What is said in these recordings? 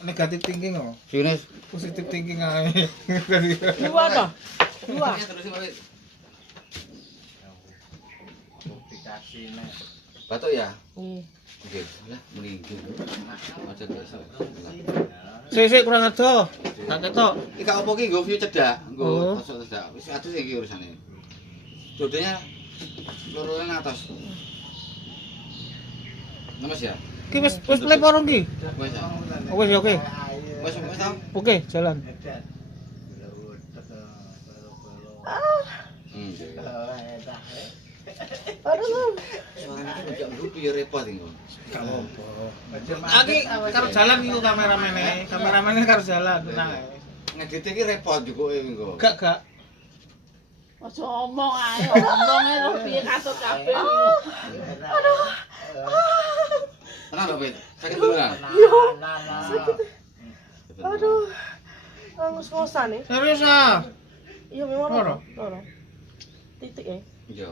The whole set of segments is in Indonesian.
negatif thinking kok. Sini. Positif thinking ae. Dua toh. Dua. Terusin Pak. Dikasih nek. Batuk ya? Iya. Oke, lah meninggi. Aja biasa. Sik kurang aja. Tak ketok. Iki gak opo ki nggo view cedak, Oh. nggo masuk cedak. Wis atus iki urusane. Dodenya lorone atas. Mas ya? Ki wis play porong ki. Wis ya. Wis ya oke. Wis tau. Oke, jalan. Aduh. Suarane kan ojo mrupi ya repot iki. Gak apa-apa. Aki karo jalan iku kameramene. Kameramene karo jalan tenang ae. Ngedit iki repot juga engko. Gak. Ojo omong ae, omonge lho piye kasut kabeh. Tenang lho, Bet. Sakit beneran. Sakit. Aduh. Ngos-ngosan nih. Serius ah. Iya memang Loro? loro. Titik ya. Iya.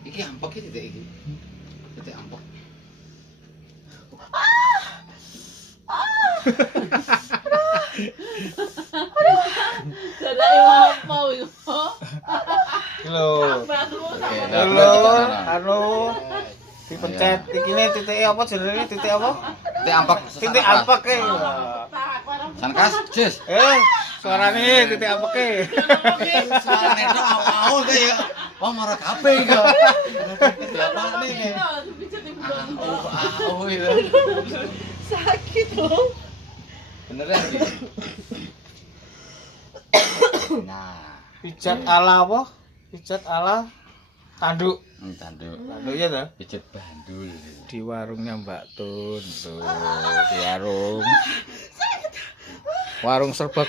Iki ampek iki titik iki. Titik ampek. Dadake opo iku? Lho. Oke, Halo, anu dipencet ikine titike apa jenenge titik apa? Titik ampek. Titik ampek e. Sankas, Jis. Suarane titik ampek e. Suarane tok awal kaya ya. Wah, marah kabeh iki. Diapane iki? Oh, iya. Sakit dong. Beneran iki. Nah, Pijat ala apa? Pijat ala tanduk. tanduk. Tanduk ya ta? Pijet bandul. Di warungnya Mbak Tun tuh, di warung. Warung serba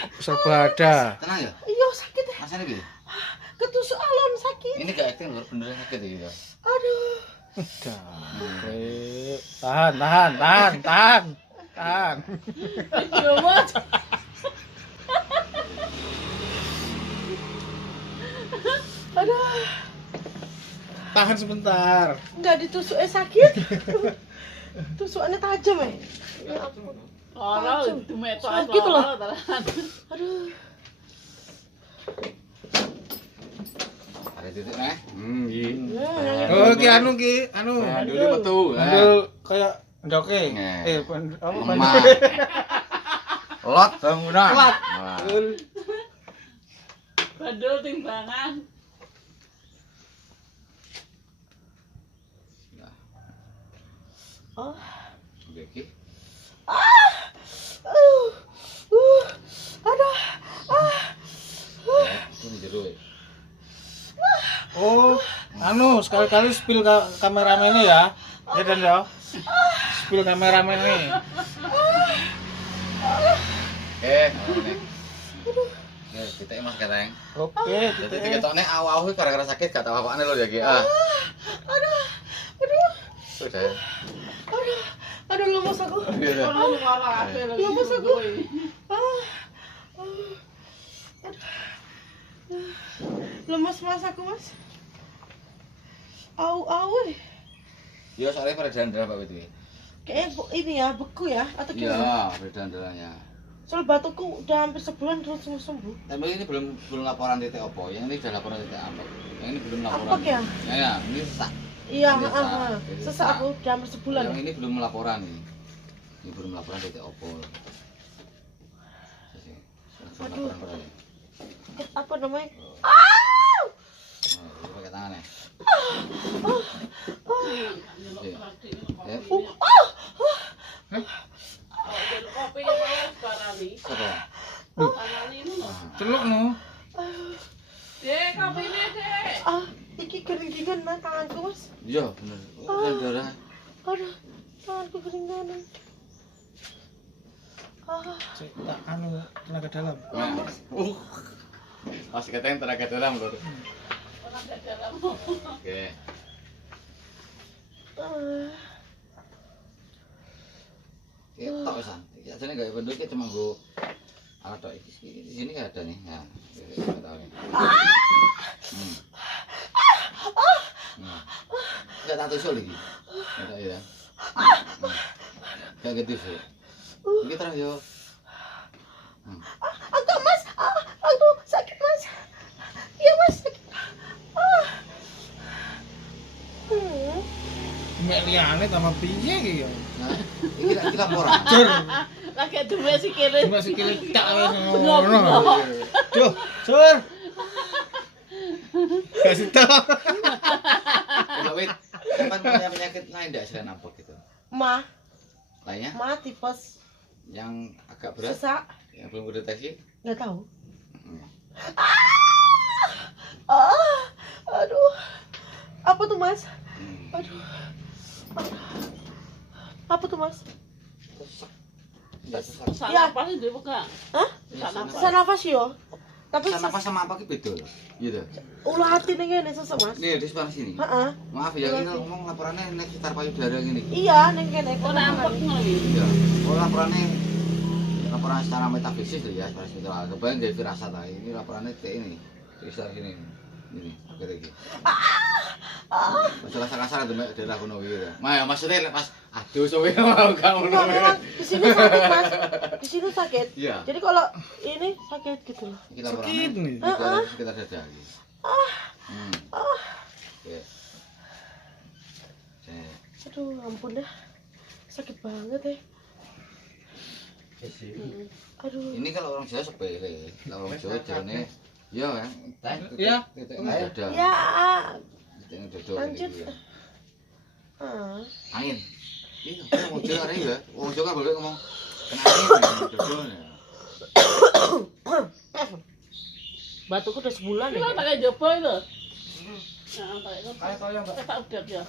ada. Tenang ya? Iya sakit ya. Rasane piye? Ketusuk alon sakit. Ini gak acting lho, beneran sakit iki ya. Aduh. Tahan. Yo wat. Aduh. Tahan sebentar. Enggak ditusuknya sakit. Tusukannya tajam ya. Ya ampun. Ora dumeto Sakit loh. Aduh. Ada titik neh. Iya. Oh, ki anu. Bandul metu. Bandul kayak ndoke. Nge. Apa Lemah. Lot bangunan. Lot. Wah. Bandul timbangan. Oh. Oke, iki. Aduh. Ini jero. Oh, anu sekali-kali spill kameramennya ya. Ya dan ya. Spill kameramennya. Titik Mas Keteng. Oke, Jadi tiketokne awal gara-gara sakit gak tau apane lho ya iki. Aduh. Sudah. Aduh lemas aku. Ora ora kabeh lho. Lemas aku. Lemas mas aku mas. Au. Ya soalnya pada jalan-jalan Pak Witi. Kayaknya ini ya beku ya atau gimana? Iya, pada jalan-jalannya. Soal batuku udah hampir sebulan terus sembuh. Tapi ini belum laporan titik opo. Yang ini sudah laporan titik ampek. Yang ini belum laporan. Ampek ya? Ya, ini sesak. Iya, Ini sesak. sesak aku udah hampir sebulan. Yang ini belum laporan nih. Ini belum laporan titik opo. Aduh. Apa namanya? Pakai tangan ya. Ya. Kopi wis barani. Apa? Barani ini. Celuk no. Dek, kopine, Dek. Iki keringan nang tanganku mas. Iya, bener. Kan darah. Aduh, tanganku keringan. Cek tak anu tenaga dalam. Mas Keteng tenaga dalam lho. Oke. Tok pisan. Ya jane gak bentuknya cuma nggo alat tok iki. Di sini gak ada nih. Ya. Enggak tahu nih. Enggak tak tusuk lagi. Enggak ya. Enggak gitu sih. Iki terus yo. Agak mas, aduh sakit mas. Iya mas sakit. Mek liyane tambah piye iki ya? Nah, iki laporan. Jur, Lagi duwe sikile. cuma sikile tak wis Ngono. ngono. Duh, Sur. Kasih tau. Coba wait. Kapan punya penyakit lain enggak selain apok gitu? Ma, Lainnya ma tipes, yang agak berat sesak, yang belum kedeteksi? nggak tahu. Hmm. Aduh, apa tuh mas? Hmm. Aduh, apa tuh mas? Sesak. Enggak sesak. Salah apa sih dia buka? Hah? Salah apa? Sesak nafas yo. Tapi Sesak nafas sama apa ki beda loh. Gitu. ulah hati nih ini sesak mas. Nih di sebelah sini. Heeh. Maaf ya ini ngomong laporannya nek sekitar payudara gini. Iya, neng kene. Kok nampek ngono iki? Iya. Oh laporan secara metafisis loh ya, secara spiritual. Kebayang dari firasat lah. Ini laporannya kayak ini. Sekitar sini. Ini akhirnya gini. Masalah kasar itu daerah kuno gitu. Maya maksudnya pas aduh soalnya mau kamu. Enggak, memang di sini sakit mas. Di sini sakit. Iya. Jadi kalau ini sakit gitu loh. Ini laporannya Sakit nih. di sekitar dada. Gitu. Oke. Aduh, ampun dah. Sakit banget ya. Aduh. Ini kalau orang Jawa sepele. Kalau orang Jawa jalannya iya kan. Iya. Titik dada. Ya. Titik dada. Lanjut. Gitu ya. Ah. Angin. Iya, orang Jawa ada ya. Orang Jawa kan boleh ngomong kena angin dada ya. Batuku udah sebulan Ini ya. kan pakai jopo itu. Nah, pakai Kayak Mbak. tak udah ya.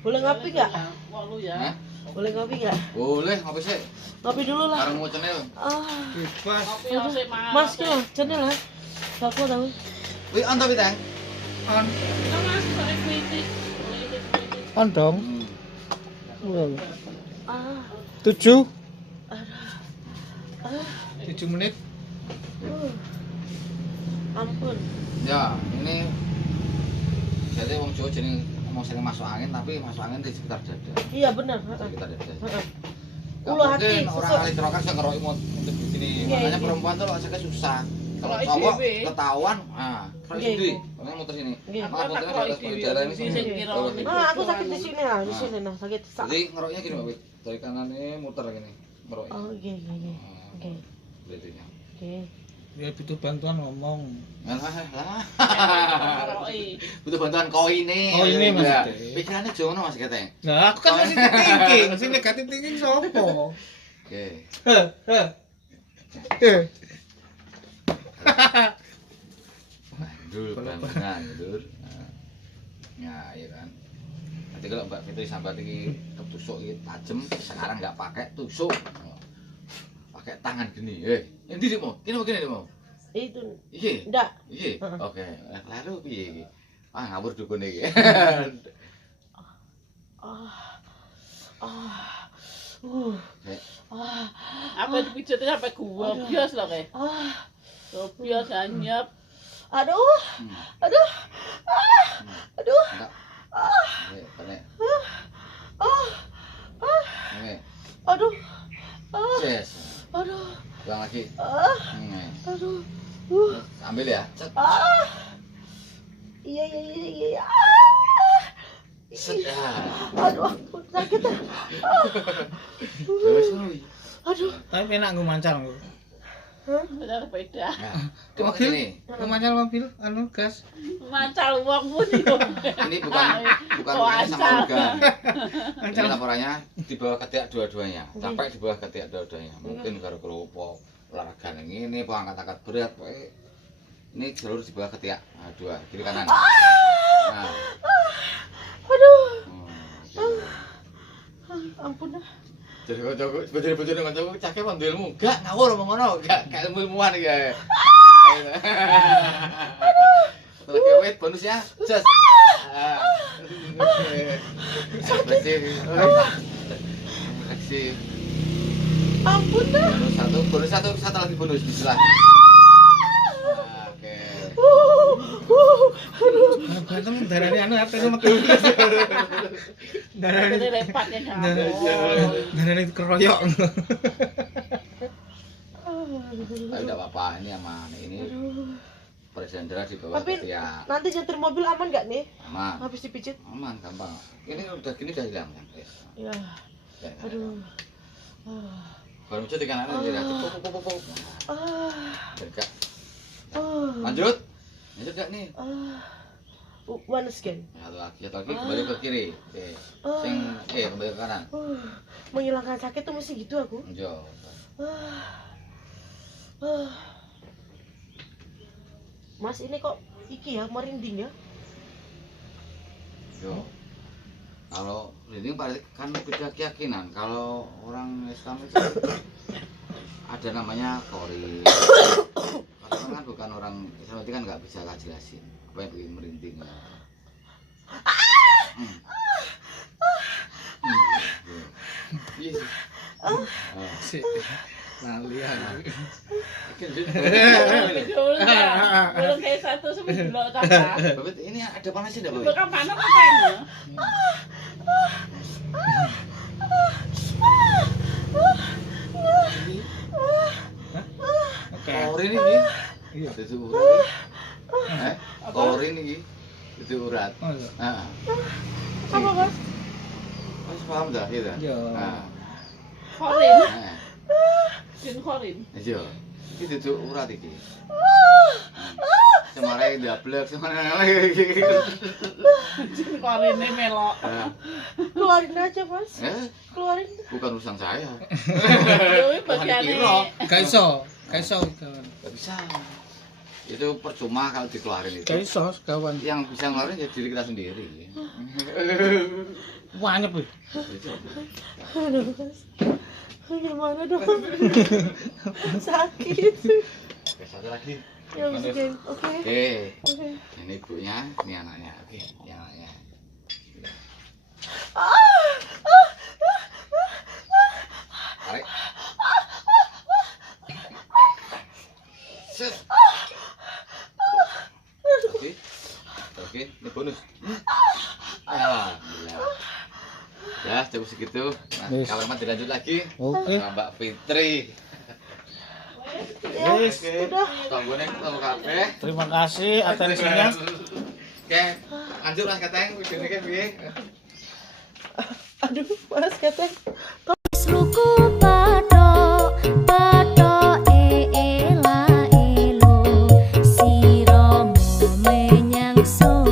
Boleh ngopi nggak? Walu ya. Hah? Boleh ngopi nggak? Boleh, ngopi sih. Ngopi dulu lah. Karang ngocene. Bebas. Kopi ose mahal. Mas tuh lah, channel lah. Aku tahu. Wih, on tapi tang. On. Mas, pakai kritik. On dong. Ah. 7 Ah. 7 menit. Ampun. Ya, ini jadi wong Jawa jeneng ngomong sering masuk angin tapi masuk angin di sekitar dada. Iya benar. Sekitar dada. Heeh. Gak Ulu mungkin hati, orang sesuk. ahli terokan yang ngeroki untuk begini. Iya, Makanya iya. perempuan tuh sakit susah. Kalau Kalau cowok IDW. ketahuan, roy Iya, sendiri. iya. Makanya muter sini. Iya. Maka muternya di atas payudara ini Sing sini. kira Bawah ini. sini. Ah, aku sakit di sini lah, di sini nah sakit. Jadi ngeroknya gini Mbak Wit. Dari kanan ini muter gini. Ngerok. Oh, iya. Oke. Berartinya. Oke. Dia butuh bantuan ngomong. Lah. Roi. Butuh bantuan koine. Koine, maksudnya. Pikirannya jono Mas Keteng. Nah, aku kan positive thinking. Sing negatif thinking sopo? Oke. Mandul, mandul. Ya, iya kan. Nanti kalau Mbak Fitri sambat ini ketusuk ini tajem, sekarang nggak pakai tusuk, pakai tangan gini. Ini sih mau, ini mau gini mau. Itu Iya, enggak. iya. Oke, lalu piye iki? Ah ngawur dukun iki. Ah. Ah. Uh. Ah. Apa dipijitnya sampai gua bias lah kayak. Ah. Bias anyep. Aduh. Aduh. Ah. Aduh. Enggak. Kene. Ah. Ah. Ini. Aduh. Ah. Yes. Aduh. Ulang lagi. Ah. Ini. Aduh. Ambil ya. Cet. Ah. Iya. Ah. Set. Aduh, sakit. Terus kuwi. Aduh. Tapi enak gue mancal gue. Benar beda. Nah, Ke coba mobil, gini. ke mancal mobil, anu gas. Mancal uang pun itu. Ini bukan sama organ. Ini laporannya di bawah ketiak dua-duanya. Sampai di bawah ketiak dua-duanya. Mungkin gara kelompok olahraga yang ini, angkat-angkat berat. Pokoknya ini jalur di bawah ketiak dua, kiri kanan. Nah. Aduh. Gitu. Ampun dah. Jadi bojone kancaku cake pandhe ilmu. Gak ngawur omong ngono, gak ilmu-ilmuwan iki. Setelah kewet bonus ya. Just. Kasih. Ampun dah. Bonus satu lagi bonus bismillah. Oke. Berantem darahnya anu apa itu metu. Jadi repatnya kamu. Darah keroyok. Tapi enggak apa-apa, ini aman. Ini Presiden Dera di bawah Tapi ketiak. nanti nyetir mobil aman nggak nih? Aman. Habis dipijit? Aman, gampang. Ini udah gini udah hilang kan. Ya. Aduh. Baru muncul di kanan dia pop. Ah. Enggak. Ah. Lanjut. Lanjut enggak nih? One again. Satu lagi kembali ke kiri. Sing kembali ke kanan. Menghilangkan sakit tuh mesti gitu aku. Lanjut. Mas ini kok iki ya merinding ya? Yo. Kalau ini kan beda keyakinan. Kalau orang Islam itu ada namanya qori. Kalau kan bukan orang Islam itu kan nggak bisa lah jelasin apa yang bikin merinding. Iya sih. Lalian. Belum kayak satu sebelum tambah. Babet ini ada panasnya enggak, Babet? Bukan panas apa ini? Qori ini. Iya. Itu urat. Qori ini. Itu urat. Oh, iya. Heeh. Apa mas? Mas paham dah gitu. Iya. Nah. Korin, Heeh. jin korin. Iya. Iki itu urat iki. Semare ndablek semare lagi. Jin korin ini melok. Keluarin aja mas. Keluarin. Bukan urusan saya. Dewi bagiannya. Kaiso Gak bisa. Itu percuma kalau dikeluarin itu. Kaiso kawan. Yang bisa ngeluarin ya diri kita sendiri. Banyak wih. Itu. Aduh mas. Gimana dong? Sakit. Oke, satu lagi. Ya masukin. Oke. Oke. Ini ibunya, ini anaknya. Oke, ini anaknya. Tarik. Set. Oke, ini bonus. Alhamdulillah. Ya, cukup segitu. Nah, Yes. kamar mandi lanjut lagi. Oke. Sama Mbak Fitri. Ya, Yes. udah. Tonggone ketemu kabeh. Terima kasih atensinya. Oke, lanjut Mas Keteng, videone ki piye? Aduh, mas kata. Luku patok patok ela elo siro menyang so